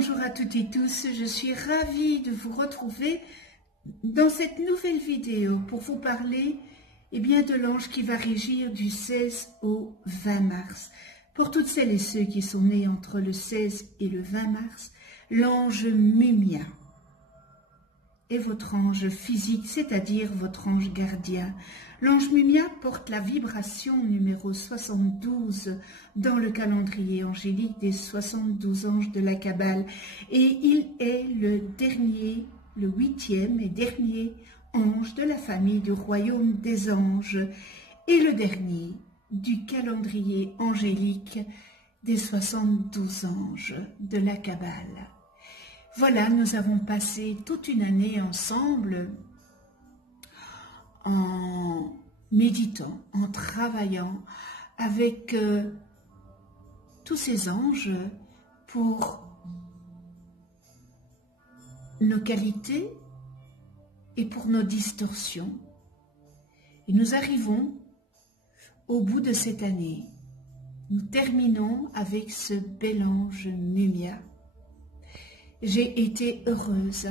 Bonjour à toutes et tous, je suis ravie de vous retrouver dans cette nouvelle vidéo pour vous parler de l'ange qui va régir du 16 au 20 mars. Pour toutes celles et ceux qui sont nés entre le 16 et le 20 mars, l'ange Mumia est votre ange physique, c'est-à-dire votre ange gardien. L'ange Mumia porte la vibration numéro 72 dans le calendrier angélique des 72 anges de la Kabbale. Et il est le dernier, le 8e et dernier ange de la famille du royaume des anges et le dernier du calendrier angélique des 72 anges de la Kabbale. Voilà, nous avons passé toute une année ensemble en méditant, en travaillant avec tous ces anges pour nos qualités et pour nos distorsions. Et nous arrivons au bout de cette année. Nous terminons avec ce bel ange Mumia. J'ai été heureuse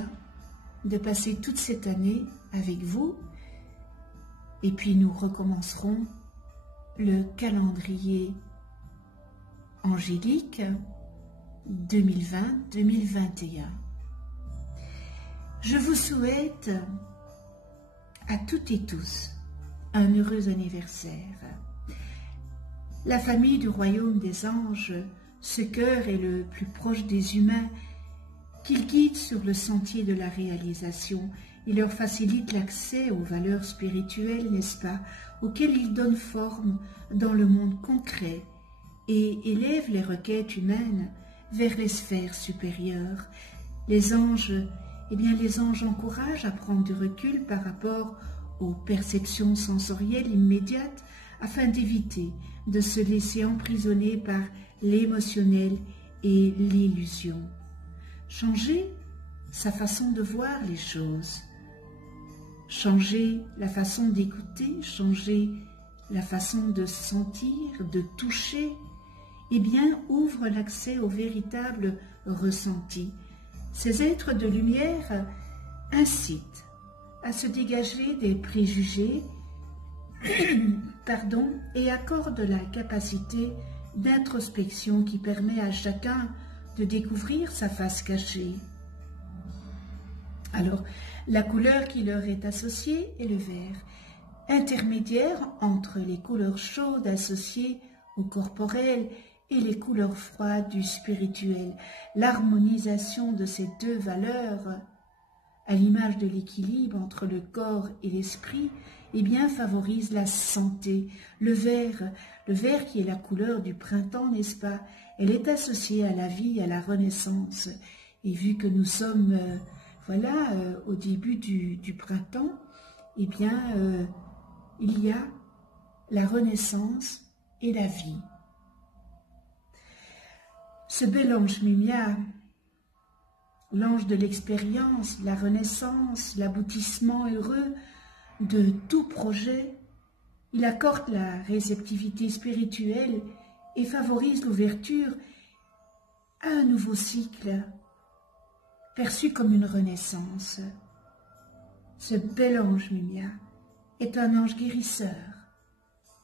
de passer toute cette année avec vous et puis nous recommencerons le calendrier angélique 2020-2021. Je vous souhaite à toutes et tous un heureux anniversaire. La famille du royaume des anges, ce cœur est le plus proche des humains, qu'il guide sur le sentier de la réalisation. Il leur facilite l'accès aux valeurs spirituelles, n'est-ce pas, auxquelles il donne forme dans le monde concret et élève les requêtes humaines vers les sphères supérieures. Les anges, les anges encouragent à prendre du recul par rapport aux perceptions sensorielles immédiates afin d'éviter de se laisser emprisonner par l'émotionnel et l'illusion. Changer sa façon de voir les choses, changer la façon d'écouter, changer la façon de sentir, de toucher, ouvre l'accès au véritable ressenti. Ces êtres de lumière incitent à se dégager des préjugés et accordent la capacité d'introspection qui permet à chacun de découvrir sa face cachée. Alors, la couleur qui leur est associée est le vert, intermédiaire entre les couleurs chaudes associées au corporel et les couleurs froides du spirituel. L'harmonisation de ces deux valeurs, à l'image de l'équilibre entre le corps et l'esprit, favorise la santé. Le vert qui est la couleur du printemps, n'est-ce pas? Elle est associée à la vie, à la renaissance. Et vu que nous sommes, au début du printemps, il y a la renaissance et la vie. Ce bel ange Mumia, l'ange de l'expérience, la renaissance, l'aboutissement heureux de tout projet, il accorde la réceptivité spirituelle et favorise l'ouverture à un nouveau cycle, perçu comme une renaissance. Ce bel ange Mumia est un ange guérisseur.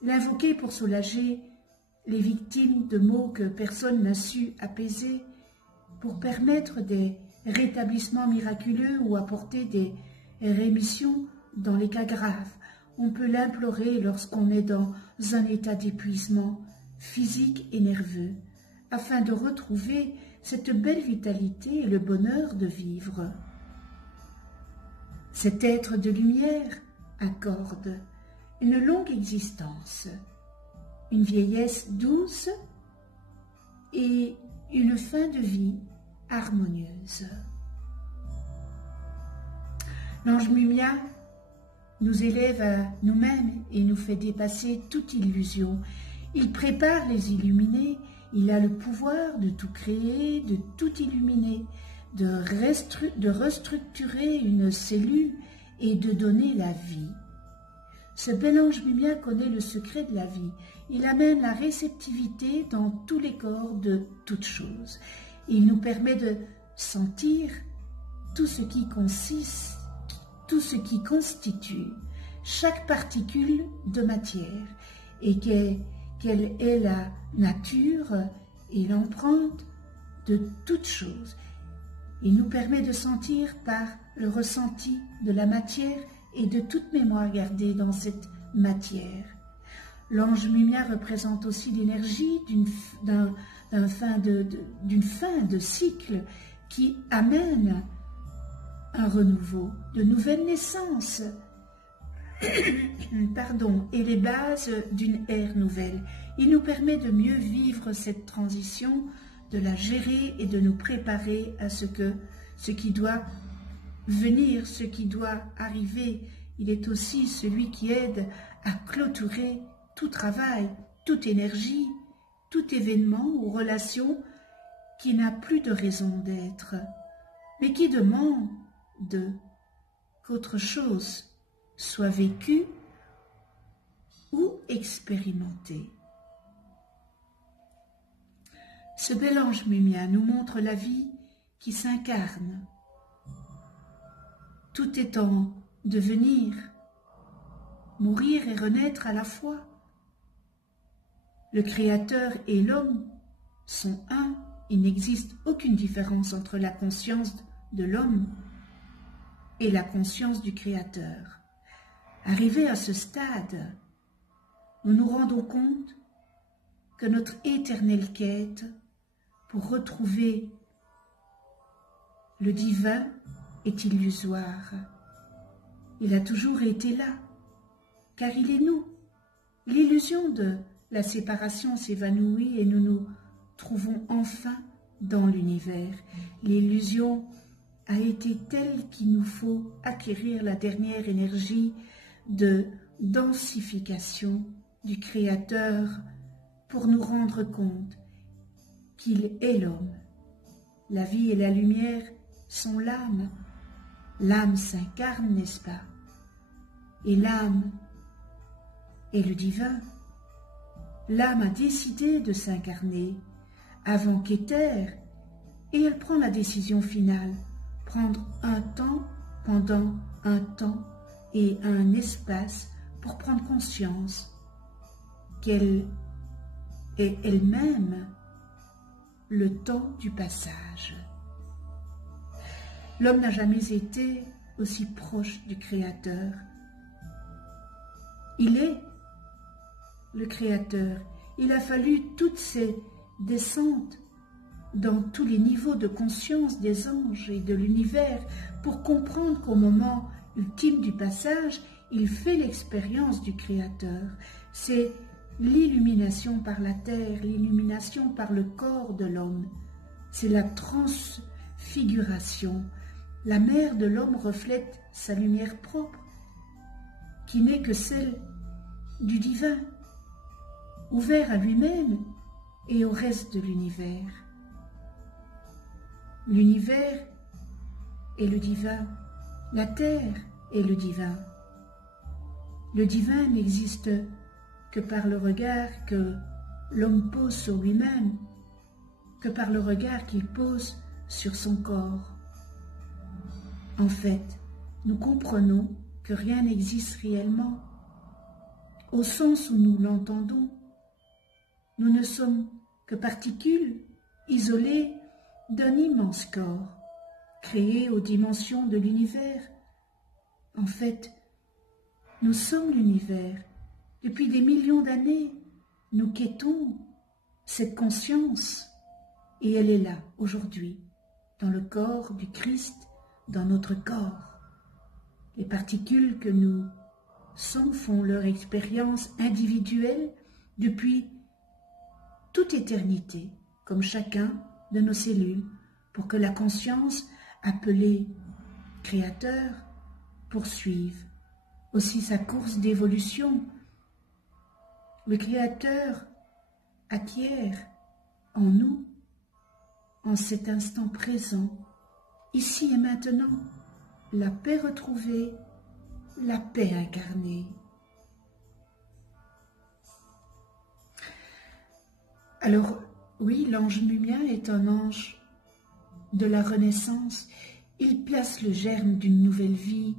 L'invoquer pour soulager les victimes de maux que personne n'a su apaiser, pour permettre des rétablissements miraculeux ou apporter des rémissions dans les cas graves. On peut l'implorer lorsqu'on est dans un état d'épuisement physique et nerveux, afin de retrouver cette belle vitalité et le bonheur de vivre. Cet être de lumière accorde une longue existence, une vieillesse douce et une fin de vie harmonieuse. L'ange Mumia nous élève à nous-mêmes et nous fait dépasser toute illusion. Il prépare les illuminés, il a le pouvoir de tout créer, de tout illuminer, de restructurer une cellule et de donner la vie. Ce bel ange Mumia connaît le secret de la vie. Il amène la réceptivité dans tous les corps de toutes choses. Il nous permet de sentir tout ce qui consiste, tout ce qui constitue chaque particule de matière et quelle est la nature et l'empreinte de toute chose. Il nous permet de sentir par le ressenti de la matière et de toute mémoire gardée dans cette matière. L'ange mumia représente aussi l'énergie d'une fin de cycle qui amène un renouveau, de nouvelles naissances, et les bases d'une ère nouvelle. Il nous permet de mieux vivre cette transition, de la gérer et de nous préparer à ce qui doit venir, ce qui doit arriver. Il est aussi celui qui aide à clôturer tout travail, toute énergie, tout événement ou relation qui n'a plus de raison d'être, mais qui demande qu'autre chose soit vécu ou expérimenté. Ce bel ange mumia nous montre la vie qui s'incarne. Tout est en devenir, mourir et renaître à la fois. Le Créateur et l'homme sont un. Il n'existe aucune différence entre la conscience de l'homme et la conscience du Créateur. Arrivé à ce stade, nous nous rendons compte que notre éternelle quête pour retrouver le divin est illusoire. Il a toujours été là, car il est nous. L'illusion de la séparation s'évanouit et nous nous trouvons enfin dans l'univers. L'illusion a été telle qu'il nous faut acquérir la dernière énergie de densification du Créateur pour nous rendre compte qu'il est l'homme. La vie et la lumière sont l'âme. L'âme s'incarne, n'est-ce pas? Et l'âme est le divin. L'âme a décidé de s'incarner avant qu'éther, et elle prend la décision finale, prendre un temps pendant un temps et un espace pour prendre conscience qu'elle est elle-même le temps du passage. L'homme n'a jamais été aussi proche du Créateur. Il est le Créateur. Il a fallu toutes ces descentes dans tous les niveaux de conscience des anges et de l'univers pour comprendre qu'au moment ultime du passage, il fait l'expérience du Créateur. C'est l'illumination par la terre, l'illumination par le corps de l'homme. C'est la transfiguration. La mère de l'homme reflète sa lumière propre, qui n'est que celle du divin, ouvert à lui-même et au reste de l'univers. L'univers est le divin, la terre est le divin. Le divin n'existe que par le regard que l'homme pose sur lui-même, que par le regard qu'il pose sur son corps. En fait, nous comprenons que rien n'existe réellement. Au sens où nous l'entendons, nous ne sommes que particules isolées d'un immense corps, créé aux dimensions de l'univers. En fait, nous sommes l'univers. Depuis des millions d'années, nous quêtons cette conscience et elle est là, aujourd'hui, dans le corps du Christ, dans notre corps. Les particules que nous sommes font leur expérience individuelle depuis toute éternité, comme chacun de nos cellules, pour que la conscience, appelée Créateur, poursuive aussi sa course d'évolution. Le Créateur acquiert en nous, en cet instant présent, ici et maintenant, la paix retrouvée, la paix incarnée. Alors, oui, l'ange mumia est un ange de la renaissance, il place le germe d'une nouvelle vie.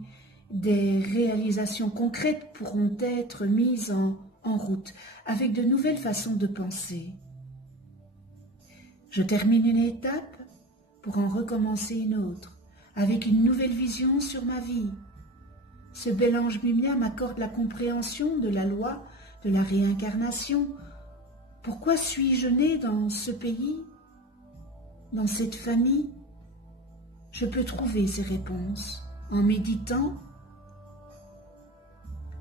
Des réalisations concrètes pourront être mises en route avec de nouvelles façons de penser. Je termine une étape pour en recommencer une autre, avec une nouvelle vision sur ma vie. Ce bel ange Mumia m'accorde la compréhension de la loi de la réincarnation. Pourquoi suis-je né dans ce pays, dans cette famille? Je peux trouver ces réponses en méditant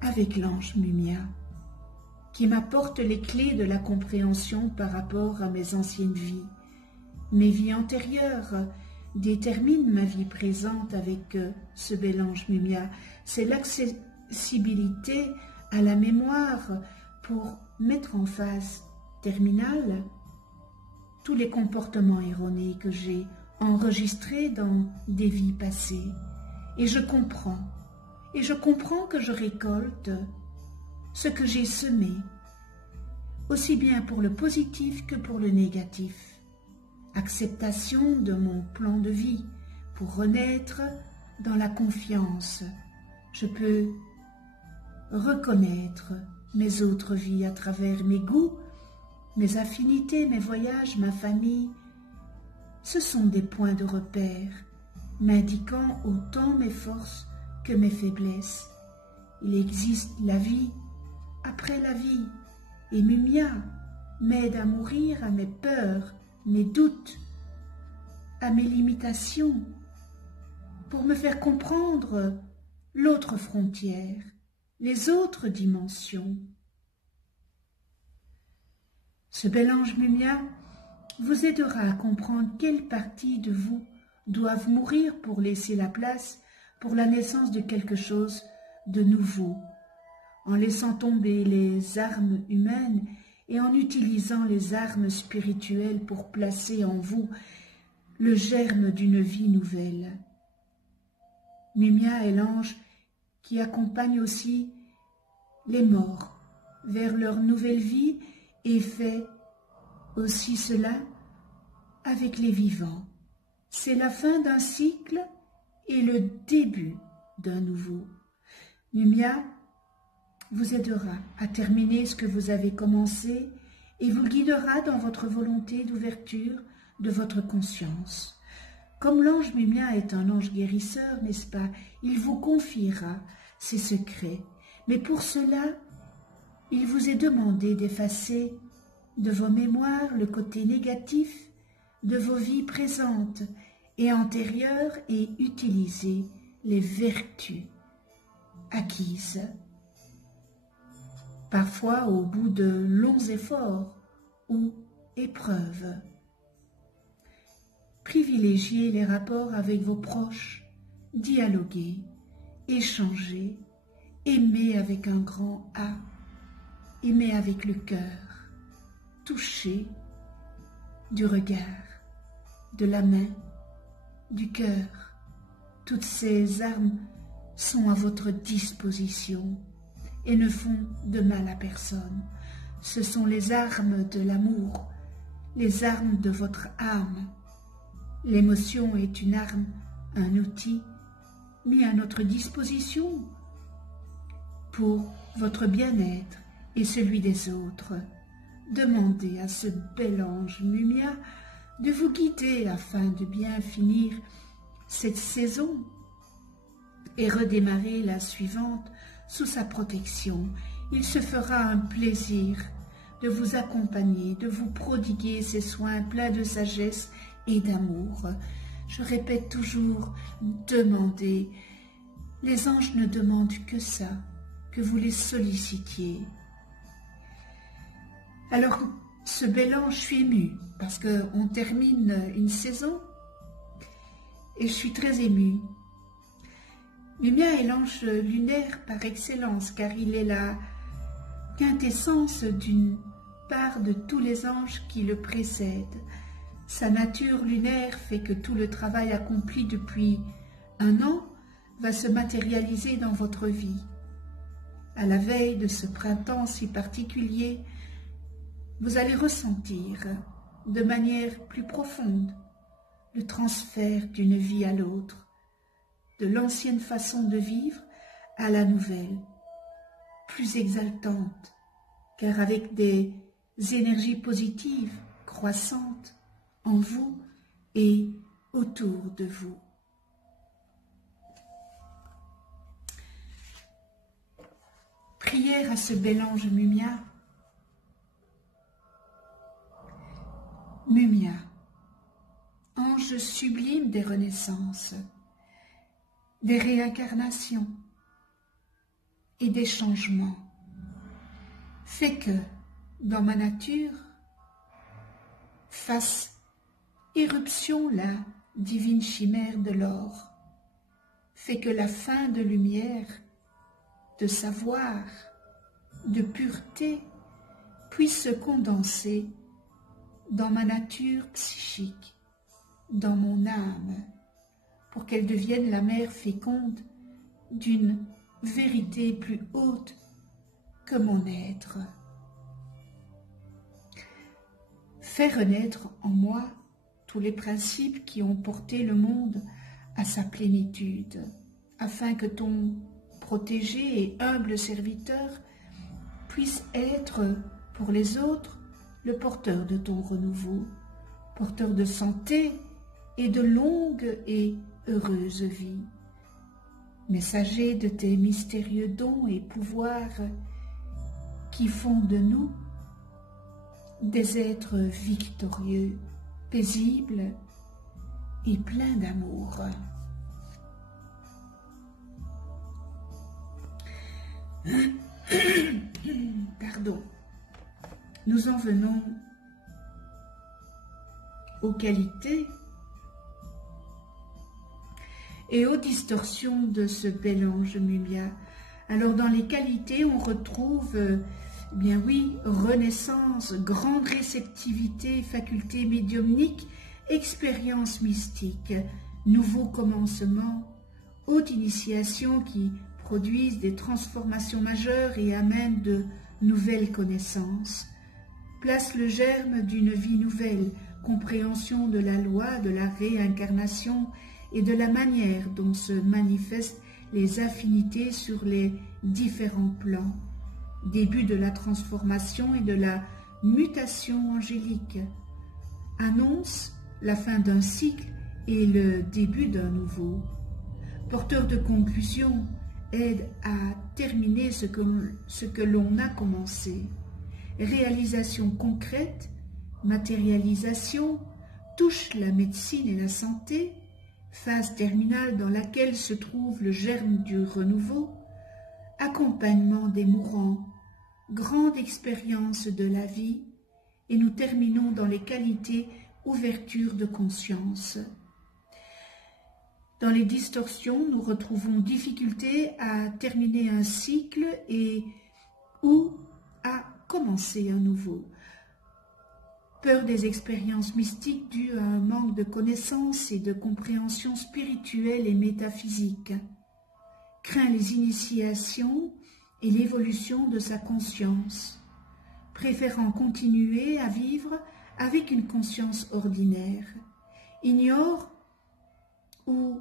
avec l'ange Mumia, qui m'apporte les clés de la compréhension par rapport à mes anciennes vies. Mes vies antérieures déterminent ma vie présente avec ce bel ange Mumia. C'est l'accessibilité à la mémoire pour mettre en phase terminale tous les comportements erronés que j'ai enregistrés dans des vies passées. Et je comprends que je récolte ce que j'ai semé, aussi bien pour le positif que pour le négatif. Acceptation de mon plan de vie pour renaître dans la confiance. Je peux reconnaître mes autres vies à travers mes goûts, mes affinités, mes voyages, ma famille. Ce sont des points de repère m'indiquant autant mes forces que mes faiblesses. Il existe la vie après la vie, et Mumia m'aide à mourir à mes peurs, mes doutes, à mes limitations, pour me faire comprendre l'autre frontière, les autres dimensions. Ce bel ange Mumia vous aidera à comprendre quelles parties de vous doivent mourir pour laisser la place pour la naissance de quelque chose de nouveau, en laissant tomber les armes humaines et en utilisant les armes spirituelles pour placer en vous le germe d'une vie nouvelle. Mumia est l'ange qui accompagne aussi les morts vers leur nouvelle vie et fait aussi cela avec les vivants. C'est la fin d'un cycle et le début d'un nouveau. Mumia vous aidera à terminer ce que vous avez commencé et vous guidera dans votre volonté d'ouverture de votre conscience. Comme l'ange Mumia est un ange guérisseur, n'est-ce pas? Il vous confiera ses secrets. Mais pour cela, il vous est demandé d'effacer de vos mémoires le côté négatif de vos vies présentes et antérieures et utiliser les vertus acquises, parfois au bout de longs efforts ou épreuves. Privilégiez les rapports avec vos proches, dialoguez, échangez, aimez avec un grand A, aimez avec le cœur, touchez du regard, de la main, du cœur. Toutes ces armes sont à votre disposition et ne font de mal à personne. Ce sont les armes de l'amour, les armes de votre âme. L'émotion est une arme, un outil mis à notre disposition pour votre bien-être et celui des autres. Demandez à ce bel ange Mumia de vous guider afin de bien finir cette saison et redémarrer la suivante sous sa protection. Il se fera un plaisir de vous accompagner, de vous prodiguer ses soins pleins de sagesse et d'amour. Je répète toujours, demandez. Les anges ne demandent que ça, que vous les sollicitiez. Alors, ce bel ange, je suis émue, parce qu'on termine une saison, et je suis très émue. Mumia est l'ange lunaire par excellence, car il est la quintessence d'une part de tous les anges qui le précèdent. Sa nature lunaire fait que tout le travail accompli depuis un an va se matérialiser dans votre vie. À la veille de ce printemps si particulier, vous allez ressentir de manière plus profonde le transfert d'une vie à l'autre, de l'ancienne façon de vivre à la nouvelle, plus exaltante, car avec des énergies positives croissantes en vous et autour de vous. Prière à ce bel ange Mumia. Mumia, ange sublime des renaissances, des réincarnations et des changements, fais que, dans ma nature, fasse éruption la divine chimère de l'or, fais que la fin de lumière, de savoir, de pureté puisse se condenser dans ma nature psychique, dans mon âme, pour qu'elle devienne la mère féconde d'une vérité plus haute que mon être. Fais renaître en moi tous les principes qui ont porté le monde à sa plénitude, afin que ton protégé et humble serviteur puisse être pour les autres le porteur de ton renouveau, porteur de santé et de longue et heureuse vie, messager de tes mystérieux dons et pouvoirs qui font de nous des êtres victorieux, paisibles et pleins d'amour. Pardon. Nous en venons aux qualités et aux distorsions de ce bel ange Mumia. Alors dans les qualités, on retrouve, bien oui, renaissance, grande réceptivité, faculté médiumnique, expérience mystique, nouveau commencement, haute initiation qui produisent des transformations majeures et amènent de nouvelles connaissances, place le germe d'une vie nouvelle, compréhension de la loi, de la réincarnation et de la manière dont se manifestent les affinités sur les différents plans, début de la transformation et de la mutation angélique, annonce la fin d'un cycle et le début d'un nouveau, porteur de conclusion, aide à terminer ce que l'on a commencé. Réalisation concrète, matérialisation, touche la médecine et la santé, phase terminale dans laquelle se trouve le germe du renouveau, accompagnement des mourants, grande expérience de la vie, et nous terminons dans les qualités ouverture de conscience. Dans les distorsions, nous retrouvons difficulté à terminer un cycle et ou à commencer un nouveau. Peur des expériences mystiques dues à un manque de connaissances et de compréhension spirituelle et métaphysique. Craint les initiations et l'évolution de sa conscience, préférant continuer à vivre avec une conscience ordinaire. Ignore ou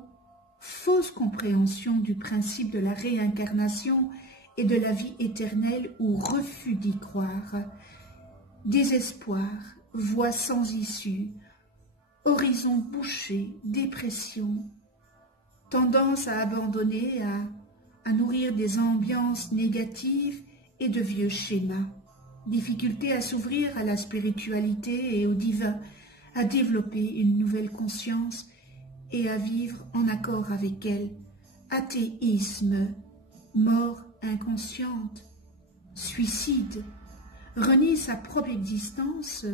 fausse compréhension du principe de la réincarnation et de la vie éternelle ou refus d'y croire, désespoir, voie sans issue, horizon bouché, dépression, tendance à abandonner, à nourrir des ambiances négatives et de vieux schémas, difficulté à s'ouvrir à la spiritualité et au divin, à développer une nouvelle conscience et à vivre en accord avec elle, athéisme, mort inconsciente, suicide, renie sa propre existence,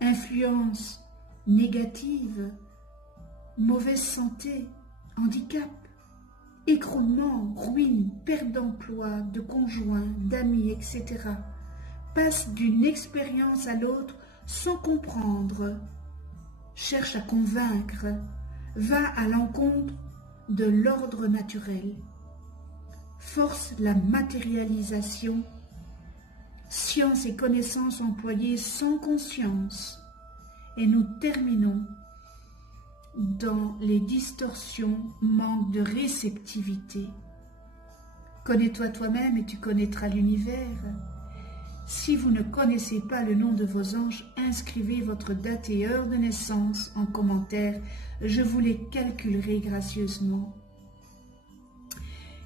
influence négative, mauvaise santé, handicap, écroulement, ruine, perte d'emploi, de conjoint, d'amis, etc. Passe d'une expérience à l'autre sans comprendre, cherche à convaincre, va à l'encontre de l'ordre naturel, force la matérialisation, science et connaissances employées sans conscience, et nous terminons dans les distorsions, manque de réceptivité. Connais-toi toi-même et tu connaîtras l'univers. Si vous ne connaissez pas le nom de vos anges, inscrivez votre date et heure de naissance en commentaire. Je vous les calculerai gracieusement.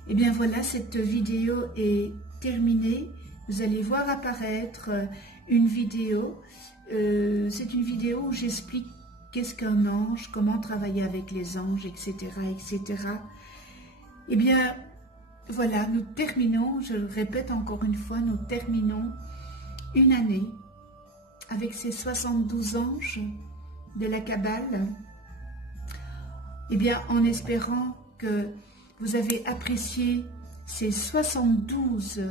Et bien voilà, cette vidéo est terminée. Vous allez voir apparaître une vidéo. C'est une vidéo où j'explique qu'est-ce qu'un ange, comment travailler avec les anges, etc., etc. Eh bien, voilà, nous terminons, je le répète encore une fois, nous terminons une année avec ces 72 anges de la Kabbale. Eh bien, en espérant que vous avez apprécié ces 72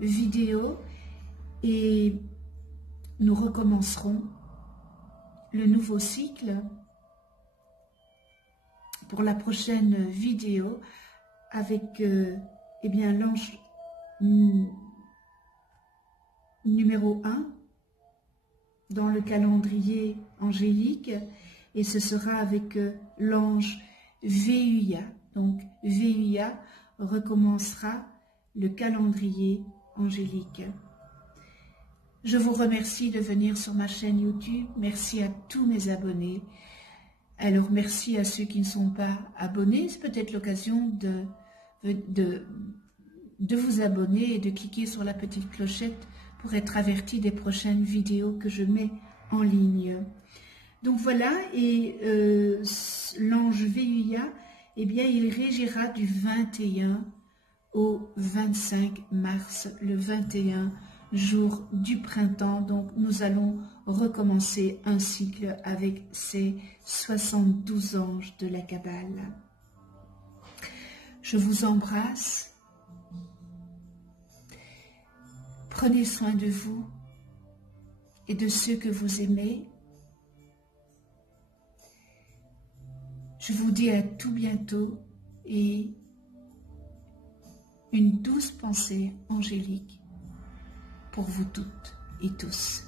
vidéos et nous recommencerons le nouveau cycle pour la prochaine vidéo avec eh bien l'ange numéro 1 dans le calendrier angélique, et ce sera avec l'ange VUIA. Donc VUIA recommencera le calendrier angélique. Je vous remercie de venir sur ma chaîne YouTube. Merci à tous mes abonnés. Alors merci à ceux qui ne sont pas abonnés. C'est peut-être l'occasion de vous abonner et de cliquer sur la petite clochette pour être averti des prochaines vidéos que je mets en ligne. Donc voilà, et l'ange VUIA, eh bien il régira du 21 au 25 mars, le 21 jour du printemps. Donc nous allons recommencer un cycle avec ces 72 anges de la Kabbale. Je vous embrasse. Prenez soin de vous et de ceux que vous aimez. Je vous dis à tout bientôt et une douce pensée angélique pour vous toutes et tous.